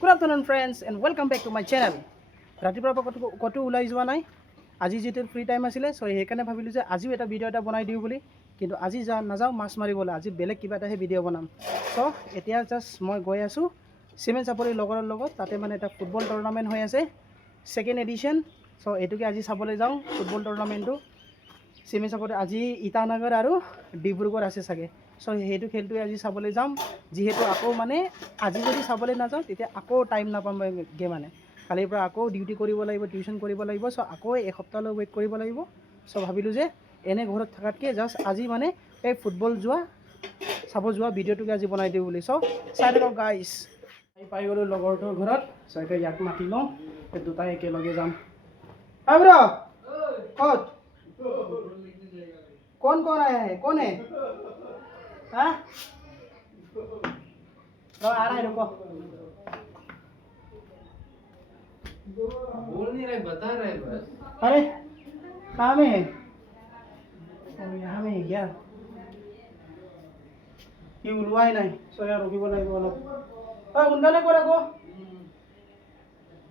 Good afternoon friends and welcome back to my channel. ৰাতিপুৱাৰ পৰা কতো ওলাই যোৱা নাই। আজি যেটো ফ্ৰী টাইম আছিলে সো সেইকাৰণে ভাবিলো যে আজিও এটা ভিডিও এটা বনাই দিও বুলি, কিন্তু আজি নাযাও মাছ মাৰিবলৈ, আজি বেলেগ কিবা এটা ভিডিও বনাম। সো এতিয়া জাস্ট মই গৈ আছো সিমেন্ট চাপৰি লগৰৰ লগত, তাতে মানে এটা ফুটবল টুৰ্নামেন্ট হৈ আছে, সেকেন্ড এডিশন। সো এটুকে আজি চাবলৈ যাও ফুটবল টুৰ্নামেন্টটো সিমেন্ট চাপৰি। আজি ইটানগৰ আৰু ডিব্ৰুগড় আছে চাগে। সো সেইটো খেলটো আজি চাবলৈ যাম, যেহেতু আকৌ মানে আজি যদি চাবলৈ নাযাওঁ তেতিয়া আকৌ টাইম নাপামগে, মানে কালিৰ পৰা আকৌ ডিউটি কৰিব লাগিব, টিউশন কৰিব লাগিব। সো আকৌ এসপ্তাহলৈ ৱেইট কৰিব লাগিব। সো ভাবিলোঁ যে এনে ঘৰত থকাতকৈ জাষ্ট আজি মানে এই ফুটবল চাব যোৱা ভিডিঅ'টোকে আজি বনাই দিওঁ বুলি। সো চাই থাকক গাইজ। পাই গ'লোঁ লগৰটোৰ ঘৰত। সো এতিয়া ইয়াক মাতি লওঁ, দুটাই একেলগে যাম। हाय ब्रो कोच कौन कौन आया है, कौन है? हाँ आ रहा है, रुको। बोल नहीं रहे, बता रहे बस। अरे कहाँ में है? यहाँ में है क्या? ये उलवा ही नहीं। सो यार रुकी बोला ही बोलो। उन्होंने को रखो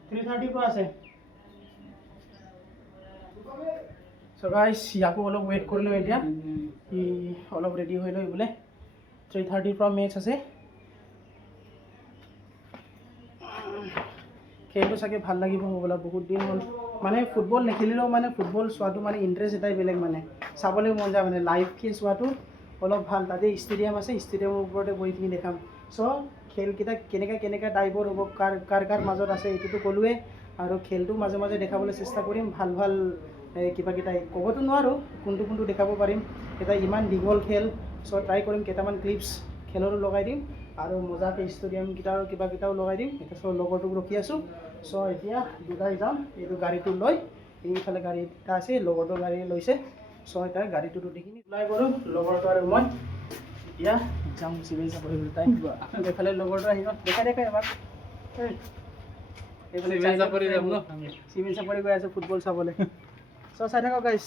3:30 को आसे। सो गाइस याको अलग वेट কৰিলো, এতিয়া ই অলপ ৰেডি হৈ লৈ বোলে 3:30 পৰা মেচ আছে। খেলটো চাগে ভাল লাগিব হ'বলা, বহুত দিন হ'ল মানে ফুটবল নেখেলিলেও মানে ফুটবল চোৱাটো মানে ইণ্টাৰেষ্ট এটাই বেলেগ, মানে চাবলৈ মন যায়, মানে লাইভকৈ চোৱাটো অলপ ভাল। তাতে ষ্টেডিয়াম আছে, ষ্টেডিয়ামৰ ওপৰতে বহি কিনি দেখাম। চ' খেলকেইটা কেনেকৈ টাইপৰ হ'ব, কাৰ মাজত আছে এইটোতো ক'লোৱে, আৰু খেলটো মাজে মাজে দেখাবলৈ চেষ্টা কৰিম। ভাল কিবা কেইটাই ক'বতো নোৱাৰোঁ কোনটো দেখাব পাৰিম, এটা ইমান দীঘল খেল। চ' ট্ৰাই কৰিম কেইটামান ক্লিপছ খেলৰো লগাই দিম, আৰু মজাকৈ ষ্টেডিয়ামকেইটাৰ কিবাকেইটাও লগাই দিম। এতিয়া চ' লগৰটোক ৰখি আছোঁ। চ' এতিয়া দুটাই যাম এইটো গাড়ীটো লৈ। এইফালে গাড়ী এটা আছে, লগৰটোৰ গাড়ী লৈছে। চ' এতিয়া গাড়ীটোতো দেখিনি ওলাই গ'লোঁ, লগৰটো আৰু মই এতিয়া যাম চিমেন্ট চাপৰি দুটাই। এইফালে লগৰটো আহিব, দেখাই এবাৰ। চিমেন্ট চাপৰি গৈ আছোঁ ফুটবল চাবলৈ। চ' চাই থাকক গাইছ।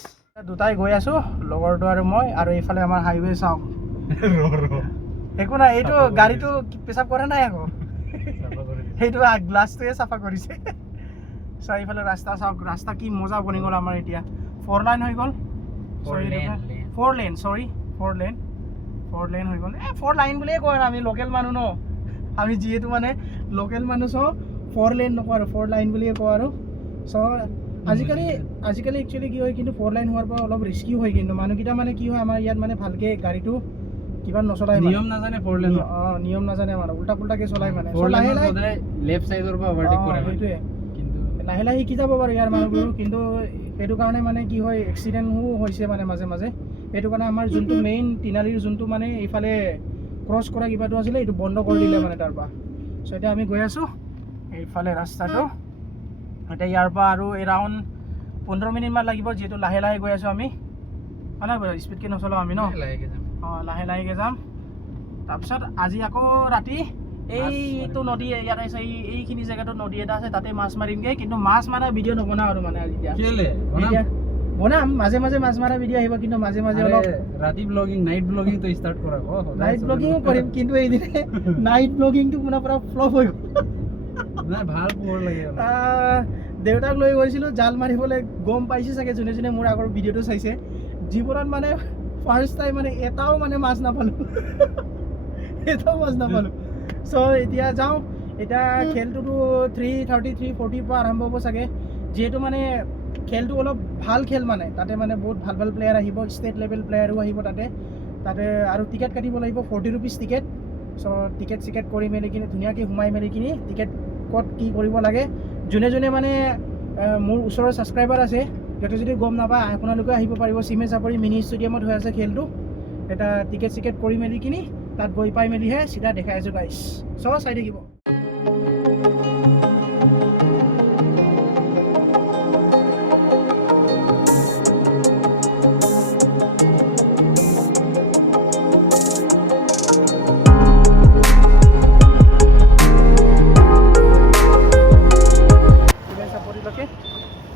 দুটাই গৈ আছোঁ, লগৰটো আৰু মই, আৰু এইফালে আমাৰ হাইৱে চাওক। একো নাই, এইটো গাড়ীটো পেচাব কৰা নাই আকৌ, সেইটো গ্লাছটোৱে চাফা কৰিছে। চ' এইফালে ৰাস্তা চাওক, ৰাস্তা কি মজা বনি গ'ল আমাৰ এতিয়া। 4 লাইন হৈ গ'ল, 4 লেন হৈ গ'ল। 4 লাইন বুলিয়ে কয়, আমি লোকেল মানুহ ন, আমি যিহেতু মানে লোকেল মানুহ। চ' 4 লেন নকওঁ আৰু 4 লাইন বুলিয়ে কওঁ আৰু। চ' আজিকালি একচুৱেলি কি হয়, কিন্তু 4 লাইন হোৱাৰ পৰা অলপ ৰিস্কিও হয়। কিন্তু মানুহকেইটা মানে কি হয়, আমাৰ ইয়াত মানে ভালকৈ গাড়ীটো কিবা নচলায়, নিয়ম নাজানে। 4 লেন নিয়ম নাজানে, মানে উল্টা পুল্টাকৈ চলাই, মানে লাহে লেফ্ট চাইডৰ পৰা অভাৰটেক কৰে। সেইটোৱে, কিন্তু লাহে শিকি যাব বাৰু ইয়াৰ মানুহবোৰো। কিন্তু সেইটো কাৰণে মানে কি হয়, এক্সিডেণ্টো হৈছে মানে মাজে মাজে। সেইটো কাৰণে আমাৰ যোনটো মেইন তিনিআলিৰ যোনটো মানে এইফালে ক্ৰছ কৰা কিবাটো আছিলে, এইটো বন্ধ কৰি দিলে মানে তাৰ পৰা। চ' এতিয়া আমি গৈ আছোঁ এইফালে ৰাস্তাটো। এতিয়া ইয়াৰ পৰা আৰু এৰাউণ্ড 15 মিনিটমান লাগিব, যিহেতু লাহে গৈ আছোঁ আমি। মানে স্পীডকৈ নচলাওঁ আমি ন, লাহে যাম। তাৰপিছত আজি আকৌ ৰাতি এইটো নদী ইয়াত আছে, এইখিনি জেগাটো নদী এটা আছে, তাতে মাছ মাৰিমগৈ। কিন্তু মাছ মাৰা ভিডিঅ' নবনাওঁ আৰু মানে এতিয়া বনাম, মাজে মাছ মাৰা ভিডিঅ' আহিব, কিন্তু মাজে অলপ ৰাতি ব্লগিং, নাইট ব্লগিংটো ষ্টাৰ্ট কৰা। নাইট ব্লগিঙো কৰিম, কিন্তু এইদিনে নাইট ব্লগিংটো পুৰা ফ্লপ হৈ গ'ল। নাই, ভাল পোহৰ লাগে। দেউতাক লৈ গৈছিলোঁ জাল মাৰিবলৈ, গম পাইছে চাগে যোনে মোৰ আগৰ ভিডিঅ'টো চাইছে। জীৱনত মানে ফাৰ্ষ্ট টাইম মানে এটাও মানে মাছ নাপালোঁ। চ' এতিয়া যাওঁ। এতিয়া খেলটোতো 3:30-3:40 পৰা আৰম্ভ হ'ব চাগে, যিহেতু মানে খেলটো অলপ ভাল খেল, মানে তাতে মানে বহুত ভাল প্লেয়াৰ আহিব, ষ্টেট লেভেল প্লেয়াৰো আহিব তাতে আৰু টিকেট কাটিব লাগিব, 40 ৰুপিজ টিকেট। চ' টিকেট কৰি মেলি কিনি ধুনীয়াকৈ সোমাই মেলি কিনি টিকেট ক'ত কি কৰিব লাগে, যোনে মানে মোৰ ওচৰৰ ছাবস্ক্ৰাইবাৰ আছে, সিহঁতে যদি গম নাপায় আপোনালোকে আহিব পাৰিব। চিমেন্ট চাপৰি মিনি ষ্টেডিয়ামত হৈ আছে খেলটো। এটা টিকেট কৰি মেলি কিনি তাত গৈ পাই মেলিহে চিধা দেখাই আছোঁ গাইছ। চব চাই থাকিব।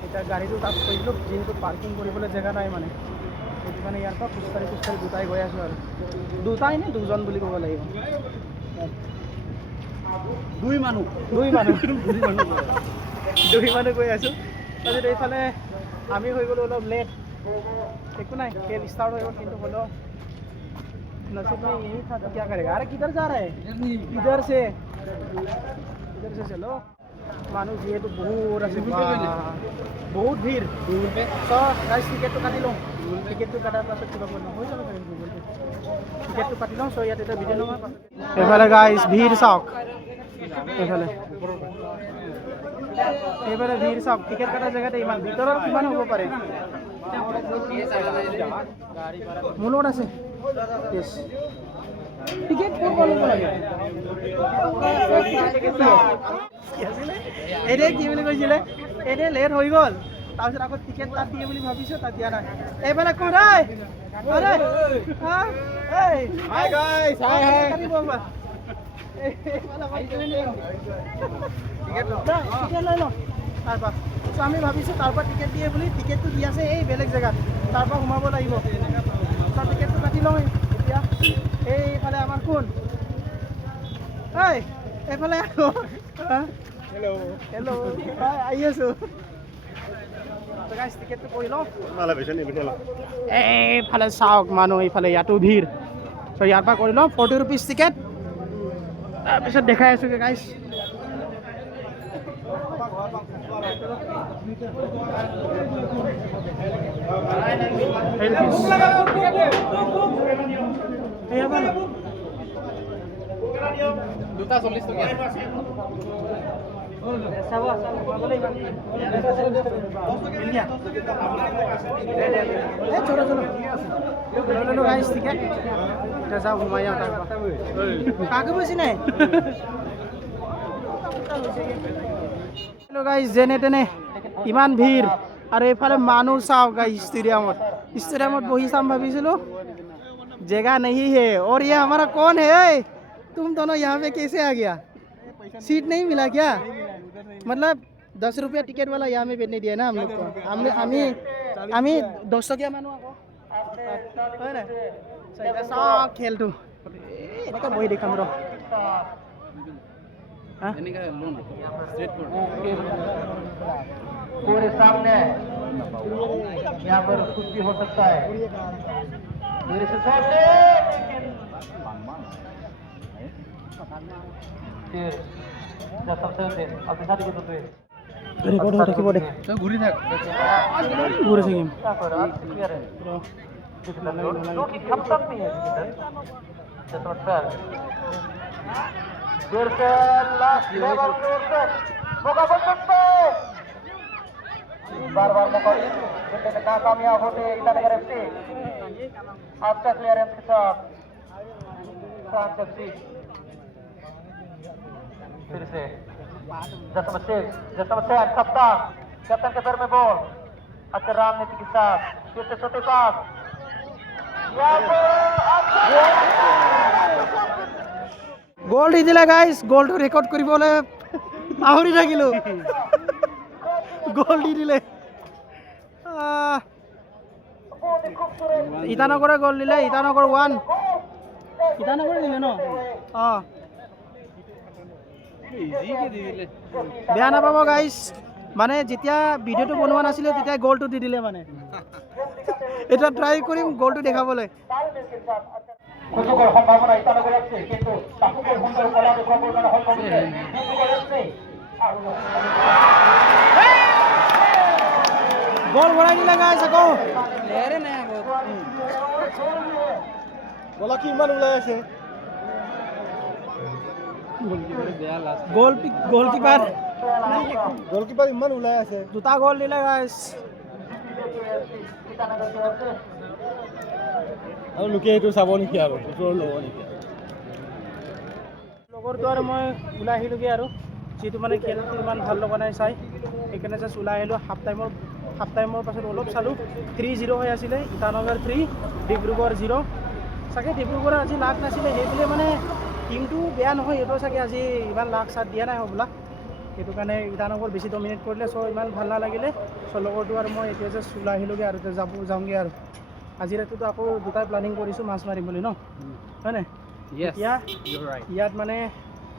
এতিয়া গাড়ীটো তাত থৈ দিলোঁ, যিহেতু পাৰ্কিং কৰিবলৈ জেগা নাই, মানে সেইটো কাৰণে ইয়াৰ পৰা খোজকাঢ়ি দুটাই গৈ আছোঁ। আৰু দুটাই নে দুজন বুলি ক'ব লাগিব। দুই মানুহ দুই মানুহ গৈ আছোঁ। তাৰপিছত এইফালে আমি হৈ গ'লোঁ অলপ লেট। একো নাই, খেল ষ্টাৰ্ট হৈ গ'ল, কিন্তু হ'লেও नसीब में यही था तो क्या करेगा। अरे किधर जा रहा है? इधर से चलो। मानो যিহেতু বহুত আছে, বহুত ভিৰ। তো গাইজ টিকেটটো কাটি লওঁ। টিকেটটো কটাৰ পাছত কিবা কৰিম, হৈ যাব চাগে গুগল পে'। টিকেটটো কাটি লওঁ। চ' ইয়াত এটা ভিডিঅ' লওঁ। এইফালে গাইজ ভিৰ চাওক, এইফালে ভিৰ চাওক। টিকেট কটাৰ জেগাতে ইমান, ভিতৰত কিমান হ'ব পাৰে? মোৰ লগত আছে। Yes. টিকেট ক'ত ল'ব লাগে? এনে কি বুলি কৈছিলে, এনে লেট হৈ গ'ল। তাৰপিছত আকৌ টিকেট তাত দিয়ে বুলি ভাবিছোঁ, তাত দিয়া নাই। এইফালে কোন? হাই গাইছ, হাই টিকেট লৈ লওঁ তাৰপৰা। চ' আমি ভাবিছোঁ তাৰপৰা টিকেট দিয়ে বুলি। টিকেটটো দি আছে এই বেলেগ জেগাত, তাৰপৰা সোমাব লাগিব। চ' টিকেটটো কাটি লওঁ এতিয়া। এইফালে আমাৰ কোন? এইফালে আকৌ হেল্ল' আহি আছোঁ। টিকেটটো কৰি লওঁ। এইফালে চাওক মানুহ, এইফালে ইয়াতো ভিৰ। চ' ইয়াৰ পৰা কৰি লওঁ 40 rupees টিকেট। তাৰপিছত দেখাই আছোঁগৈ গাইছ। দুটা 40 টকীয়া। চলো গাইছ টিকেট। এতিয়া যাওঁ, সোমাই যাওঁ তাৰপৰা। কাকো বেছি নাই। গাইছ যেনে তেনে ইমান ভিৰ, আৰু এইফালে মানুহ চাওঁ গাইছ। ষ্টেডিয়ামত বহি চাম ভাবিছিলোঁ, जगह नहीं है। और ये हमारा कौन है? तुम दोनों यहाँ पे कैसे आ गया? सीट नहीं मिला क्या? मतलब 10 रुपया टिकट वाला यहाँ में बैठने दिया ना हम लोग को। हमें 200 क्या मानो आपको? खेल तू এনেকৈ বহি দেখাম ৰ। पूरे सामने यहाँ पर कुछ भी हो सकता है। मेरे से ৰেকৰ্ড হৈ থাকিব দে। তই ঘূৰি থাক। ঘূৰি থাকিম। बार बार मौका नाकामयाब होते ईटानगर एफसी। आपका क्लियरेंस के साथ फ्रांस एफसी फिर से जसमत से कप्तान के पैर में बॉल। अच्छा रणनीति के साथ फिर से छोटे पास। গোল দি দিলে গাইজ। গোলটো ৰেকৰ্ড কৰিবলৈ পাহৰি থাকিলোঁ। গোল দি দিলে। ইটানগৰে গোল দিলে। ইটানগৰ 1। ইটানগৰে দিলে ন? অঁ, বেয়া নাপাব গাইজ, মানে যেতিয়া ভিডিঅ'টো বনোৱা নাছিলে তেতিয়া গ'লটো দি দিলে। মানে এটা ট্ৰাই কৰিম গ'লটো দেখাবলৈ। সুযোগেৰ সম্ভাবনা ইটানগৰ এফসি, কিন্তু তাকুকেৰ সুন্দৰ বলাৰে সম্ভাবনা হল কমিছে সুযোগেৰ এফসি। গোল ভৰাই দিলে গাইজ আকৌ। গলা কি ইমান ওলাই আছে? গলকিপাৰ ইমান ওলাই আছে। দুটা গোল দিলে গাইজ। আৰু লোকে এইটো চাব নেকি? আৰু ওচৰৰ ল'ব নেকি? লগৰটো আৰু মই ওলাই আহিলোগৈ, আৰু যিহেতু মানে খেলটো ইমান ভাল লগা নাই চাই, সেইকাৰণে জাষ্ট ওলাই আহিলোঁ। হাফ টাইমৰ পাছত অলপ চালোঁ। 3-0 হৈ আছিলে। ইটানগৰ 3 ডিব্ৰুগড় 0। চাগে ডিব্ৰুগড়ৰ আজি লাক নাছিলে, সেইবুলি মানে টিমটো বেয়া নহয়, এইটো চাগে আজি ইমান লাক চাট দিয়া নাই হ'বলা। সেইটো কাৰণে ইটানগৰ বেছি ডমিনেট কৰিলে। চ' ইমান ভাল নালাগিলে। চ' লগৰটো আৰু মই এতিয়া জাষ্ট ওলাই আহিলোগৈ, আৰু এতিয়া যাওঁগৈ। আৰু আজি ৰাতিটো আকৌ দুটাই প্লানিং কৰিছোঁ মাছ মাৰিম বুলি ন, হয় নাই? এতিয়া ইয়াত মানে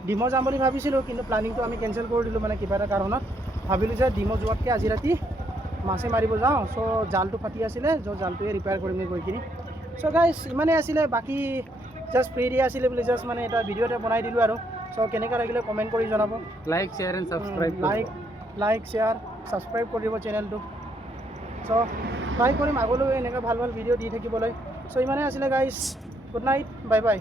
ডিমৌ যাম বুলি ভাবিছিলোঁ, কিন্তু প্লানিংটো আমি কেঞ্চেল কৰি দিলোঁ মানে কিবা এটা কাৰণত। ভাবিলোঁ যে ডিমৌ যোৱাতকৈ আজি ৰাতি মাছে মাৰিব যাওঁ। চ' জালটো ফাটি আছিলে, জালটোৱে ৰিপেয়াৰ কৰিমগৈ গৈ কিনি। চ' গাইছ ইমানেই আছিলে, বাকী জাষ্ট ফ্ৰী দিয়ে আছিলে বুলি জাষ্ট মানে এটা ভিডিঅ' এটা বনাই দিলোঁ আৰু। চ' কেনেকুৱা লাগিলে কমেণ্ট কৰি জনাব। Like share and subscribe like share subscribe কৰি দিব চেনেলটো। চ' ট্ৰাই কৰিম আগলৈ এনেকুৱা ভাল ভাল ভিডিঅ' দি থাকিবলৈ। চ' ইমানেই আছিলে গাইছ, গুড নাইট, বাই বাই।